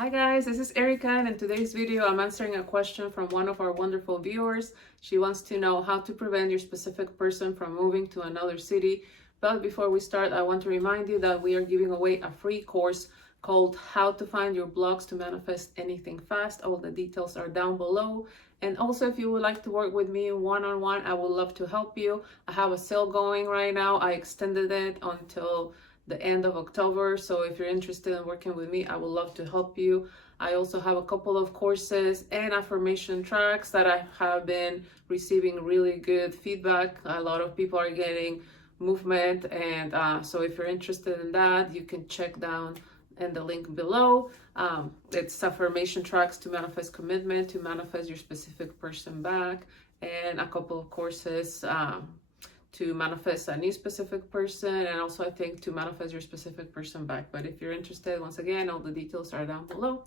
Hi guys, this is Erika, and in today's video I'm answering a question from one of our wonderful viewers. She wants to know how to prevent your specific person from moving to another city. But before we start, I want to remind you that we are giving away a free course called How to Find Your Blocks to Manifest Anything Fast. All the details are down below. And also, if you would like to work with me one-on-one, I would love to help you. I have a sale going right now. I extended it until the end of October. So if you're interested in working with me, I would love to help you. I also have a couple of courses and affirmation tracks that I have been receiving really good feedback. A lot of people are getting movement, and so if you're interested in that, you can check down in the link below. It's affirmation tracks to manifest commitment, to manifest your specific person back, and a couple of courses to manifest a new specific person, and also I think to manifest your specific person back. But if you're interested, once again, all the details are down below.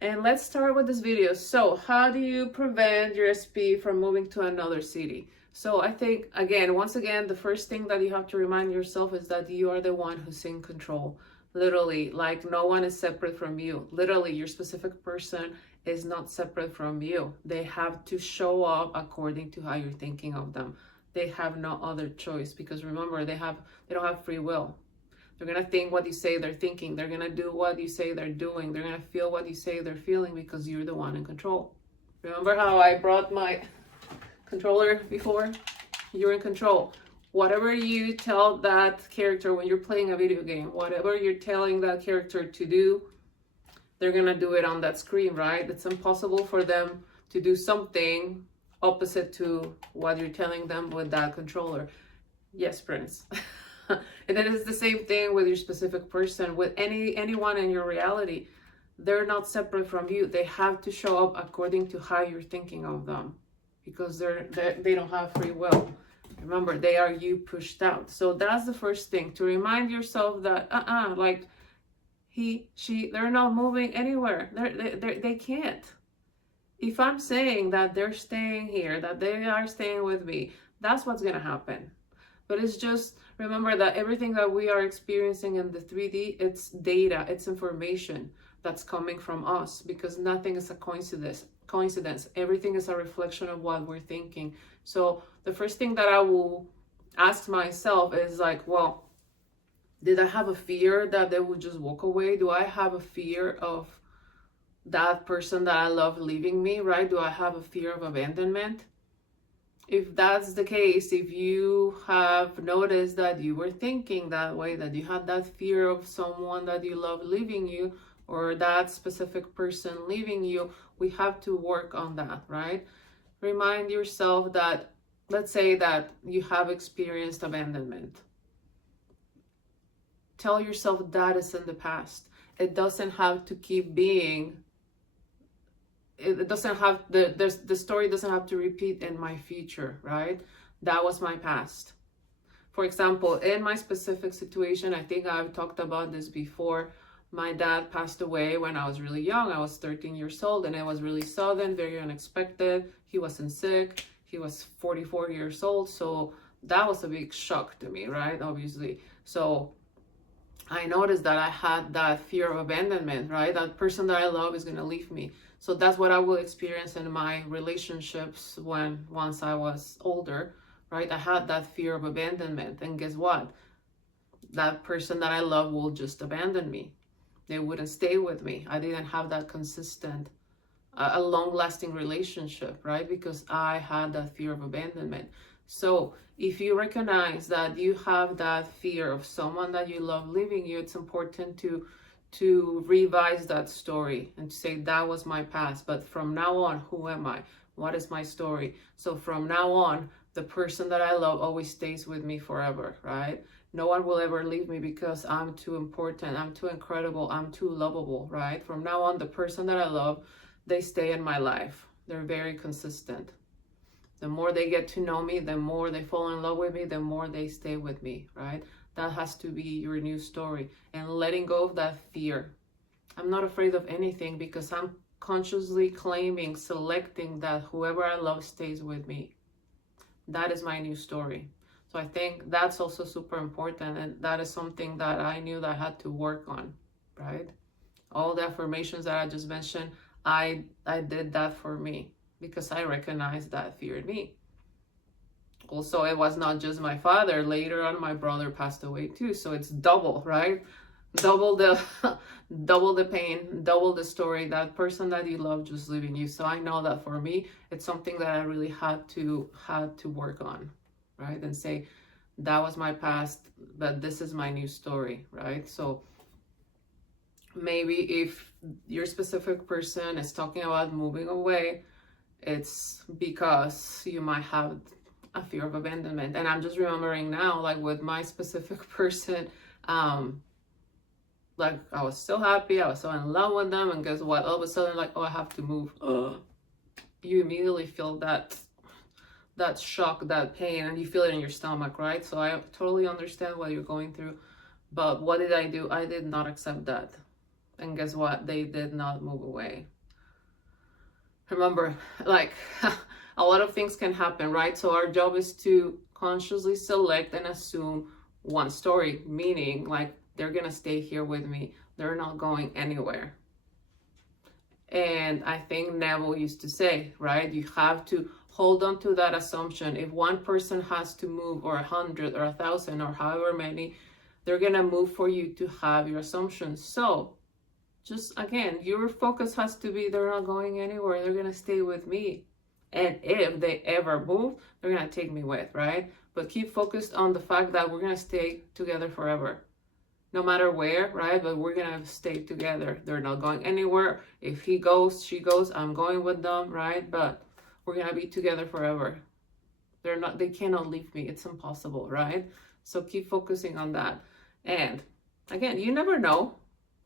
And let's start with this video. So how do you prevent your SP from moving to another city? So I think, again, once again, the first thing that you have to remind yourself is that you are the one who's in control. Literally, like, no one is separate from you. Literally, your specific person is not separate from you. They have to show up according to how you're thinking of them. They have no other choice, because remember, they don't have free will. They're gonna think what you say they're thinking. They're gonna do what you say they're doing. They're gonna feel what you say they're feeling, because you're the one in control. Remember how I brought my controller before? You're in control. Whatever you tell that character when you're playing a video game, whatever you're telling that character to do, they're gonna do it on that screen, right? It's impossible for them to do something opposite to what you're telling them with that controller. Yes, Prince. And then it's the same thing with your specific person, with anyone in your reality. They're not separate from you. They have to show up according to how you're thinking of them, because they don't have free will. Remember, they are you pushed out. So that's the first thing, to remind yourself that like he, she, they're not moving anywhere. They can't. If I'm saying that they're staying here, that they are staying with me, that's what's going to happen. But it's just, remember that everything that we are experiencing in the 3D, it's data, it's information that's coming from us, because nothing is a coincidence. Everything is a reflection of what we're thinking. So the first thing that I will ask myself is like, well, did I have a fear that they would just walk away? Do I have a fear of that person that I love leaving me, right? Do I have a fear of abandonment? If that's the case, if you have noticed that you were thinking that way, that you had that fear of someone that you love leaving you, or that specific person leaving you, we have to work on that, right? Remind yourself that, let's say that you have experienced abandonment. Tell yourself that is in the past. It doesn't have to keep being, it doesn't have, the story doesn't have to repeat in my future, right? That was my past. For example, in my specific situation, I think I've talked about this before. My dad passed away when I was really young. I was 13 years old, and it was really sudden, very unexpected. He wasn't sick. He was 44 years old. So that was a big shock to me, right? Obviously. So I noticed that I had that fear of abandonment, right? That person that I love is going to leave me. So that's what I will experience in my relationships once I was older, right? I had that fear of abandonment. And guess what? That person that I love will just abandon me. They wouldn't stay with me. I didn't have that consistent, a long-lasting relationship, right? Because I had that fear of abandonment. So if you recognize that you have that fear of someone that you love leaving you, it's important to revise that story and to say, that was my past, but from now on, who am I? What is my story? So from now on, the person that I love always stays with me forever, right? No one will ever leave me because I'm too important, I'm too incredible, I'm too lovable, right? From now on, the person that I love, they stay in my life. They're very consistent. The more they get to know me, the more they fall in love with me, the more they stay with me, right? That has to be your new story. And letting go of that fear. I'm not afraid of anything, because I'm consciously claiming, selecting that whoever I love stays with me. That is my new story. So I think that's also super important. And that is something that I knew that I had to work on, right? All the affirmations that I just mentioned, I did that for me because I recognized that fear in me. Also, it was not just my father. Later on, my brother passed away too. So it's double, right? Double the double the pain, double the story. That person that you love just leaving you. So I know that for me, it's something that I really had to work on, right? And say, that was my past, but this is my new story, right? So maybe if your specific person is talking about moving away, it's because you might have a fear of abandonment. And I'm just remembering now, like with my specific person, like I was so happy, I was so in love with them, and guess what? All of a sudden, like, oh, I have to move. You immediately feel that shock, that pain, and you feel it in your stomach, right? So I totally understand what you're going through. But what did I do? I did not accept that. And guess what? They did not move away. Remember, like, a lot of things can happen, right? So our job is to consciously select and assume one story, meaning like they're gonna stay here with me. They're not going anywhere. And I think Neville used to say, right? You have to hold on to that assumption. If one person has to move, or 100 or 1,000 or however many, they're gonna move for you to have your assumptions. So just again, your focus has to be, they're not going anywhere. They're gonna stay with me. And if they ever move, they're gonna take me with, right? But keep focused on the fact that we're gonna stay together forever. No matter where, right? But we're gonna stay together. They're not going anywhere. If he goes, she goes, I'm going with them, right? But we're gonna be together forever. They cannot leave me. It's impossible, right? So keep focusing on that. And again, you never know.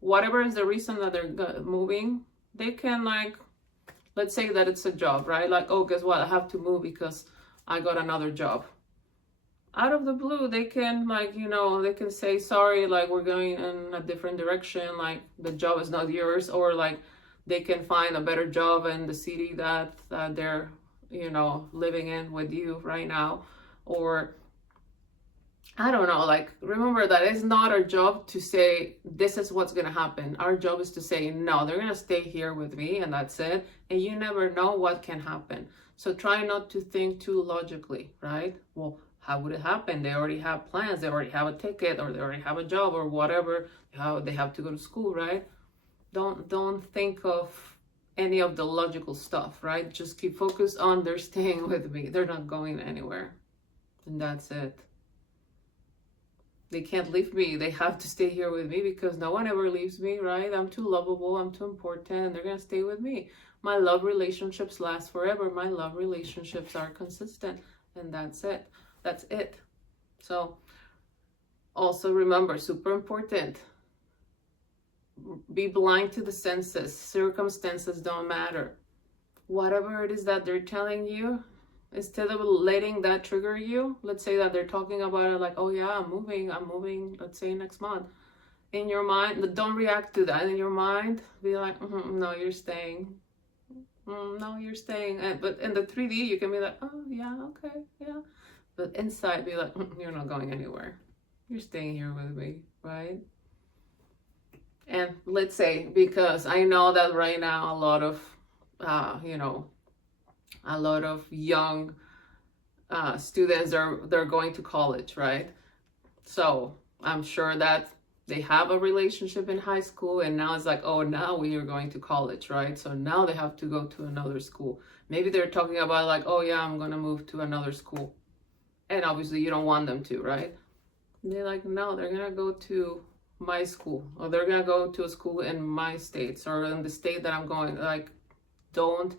Whatever is the reason that they're moving, they can, like, let's say that it's a job, right? Like, oh, guess what? I have to move because I got another job. Out of the blue, they can, like, you know, they can say, sorry, like, we're going in a different direction. Like, the job is not yours. Or like, they can find a better job in the city that they're, you know, living in with you right now. Or I don't know, like, remember that it's not our job to say, this is what's going to happen. Our job is to say, no, they're going to stay here with me, and that's it. And you never know what can happen. So try not to think too logically, right? Well, how would it happen? They already have plans. They already have a ticket, or they already have a job, or whatever. How they have to go to school, right? Don't think of any of the logical stuff, right? Just keep focused on, they're staying with me. They're not going anywhere. And that's it. They can't leave me. They have to stay here with me because no one ever leaves me, right? I'm too lovable. I'm too important. And they're going to stay with me. My love relationships last forever. My love relationships are consistent. And that's it. That's it. So also remember, super important, be blind to the senses. Circumstances don't matter. Whatever it is that they're telling you, instead of letting that trigger you, let's say that they're talking about it like, oh yeah, I'm moving, let's say next month. In your mind, don't react to that. In your mind, be like, no, you're staying. No, you're staying. But in the 3D, you can be like, oh yeah, okay, yeah. But inside, be like, you're not going anywhere. You're staying here with me, right? And let's say, because I know that right now, a lot of, a lot of young students they're going to college, right? So I'm sure that they have a relationship in high school, and now it's like, oh, now we are going to college, right? So now they have to go to another school. Maybe they're talking about like, oh yeah, I'm gonna move to another school, and obviously you don't want them to, right? And they're like, no, they're gonna go to my school, or they're gonna go to a school in my states, or in the state that I'm going. Like, don't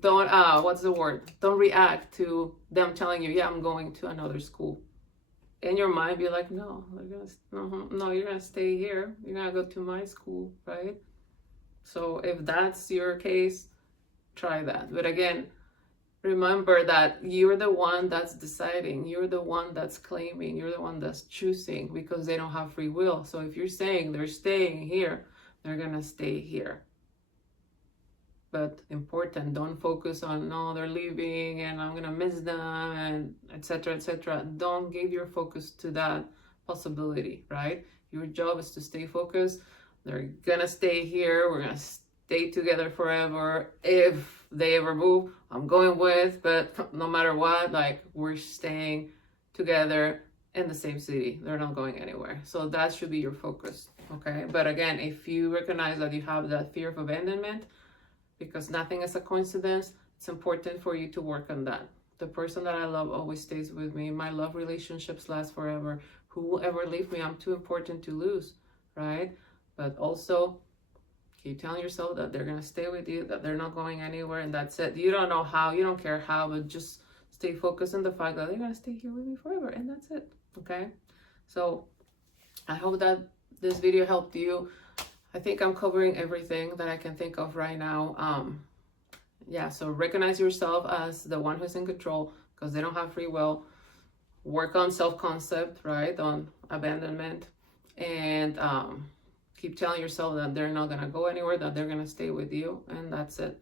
what's the word? Don't react to them telling you, yeah, I'm going to another school. In your mind, be like, no, you're gonna stay here. You're gonna go to my school, right? So if that's your case, try that. But again, remember that you're the one that's deciding. You're the one that's claiming. You're the one that's choosing, because they don't have free will. So if you're saying they're staying here, they're gonna stay here. But important, don't focus on, no, they're leaving and I'm gonna miss them, and etc. Don't give your focus to that possibility, right? Your job is to stay focused. They're gonna stay here. We're gonna stay together forever. If they ever move, I'm going with, but no matter what, like, we're staying together in the same city. They're not going anywhere. So that should be your focus, okay? But again, if you recognize that you have that fear of abandonment, because nothing is a coincidence, it's important for you to work on that. The person that I love always stays with me. My love relationships last forever. Who will ever leave me? I'm too important to lose, right? But also, keep telling yourself that they're gonna stay with you, that they're not going anywhere, and that's it. You don't know how, you don't care how, but just stay focused on the fact that they're gonna stay here with me forever, and that's it, okay? So I hope that this video helped you. I think I'm covering everything that I can think of right now. Yeah, so recognize yourself as the one who's in control, because they don't have free will. Work on self-concept, right? On abandonment, and keep telling yourself that they're not gonna go anywhere, that they're gonna stay with you, and that's it.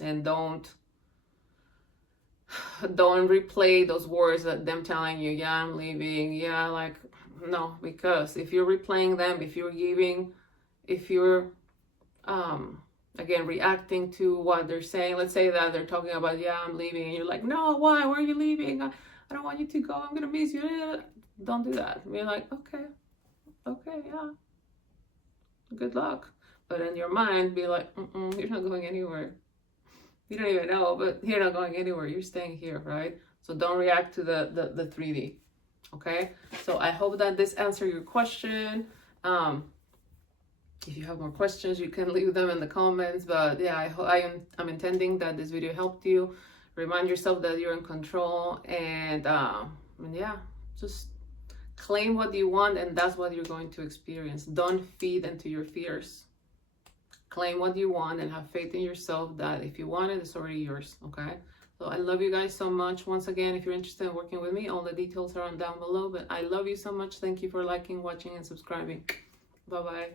And don't replay those words that them telling you, yeah, I'm leaving, yeah, like, no, because if you're replaying them, if you're again reacting to what they're saying, let's say that they're talking about, yeah, I'm leaving, and you're like, no, why are you leaving? I don't want you to go, I'm gonna miss you. Don't do that. Be like, okay, yeah, good luck. But in your mind, be like, you're not going anywhere. You don't even know, but you're not going anywhere. You're staying here, right? So don't react to the 3D, okay? So I hope that this answered your question. If you have more questions, you can leave them in the comments. But yeah, I'm intending that this video helped you. Remind yourself that you're in control, and yeah, just claim what you want, and that's what you're going to experience. Don't feed into your fears. Claim what you want and have faith in yourself that if you want it, it's already yours, okay? So I love you guys so much. Once again, if you're interested in working with me, all the details are on down below. But I love you so much. Thank you for liking, watching, and subscribing. Bye-bye.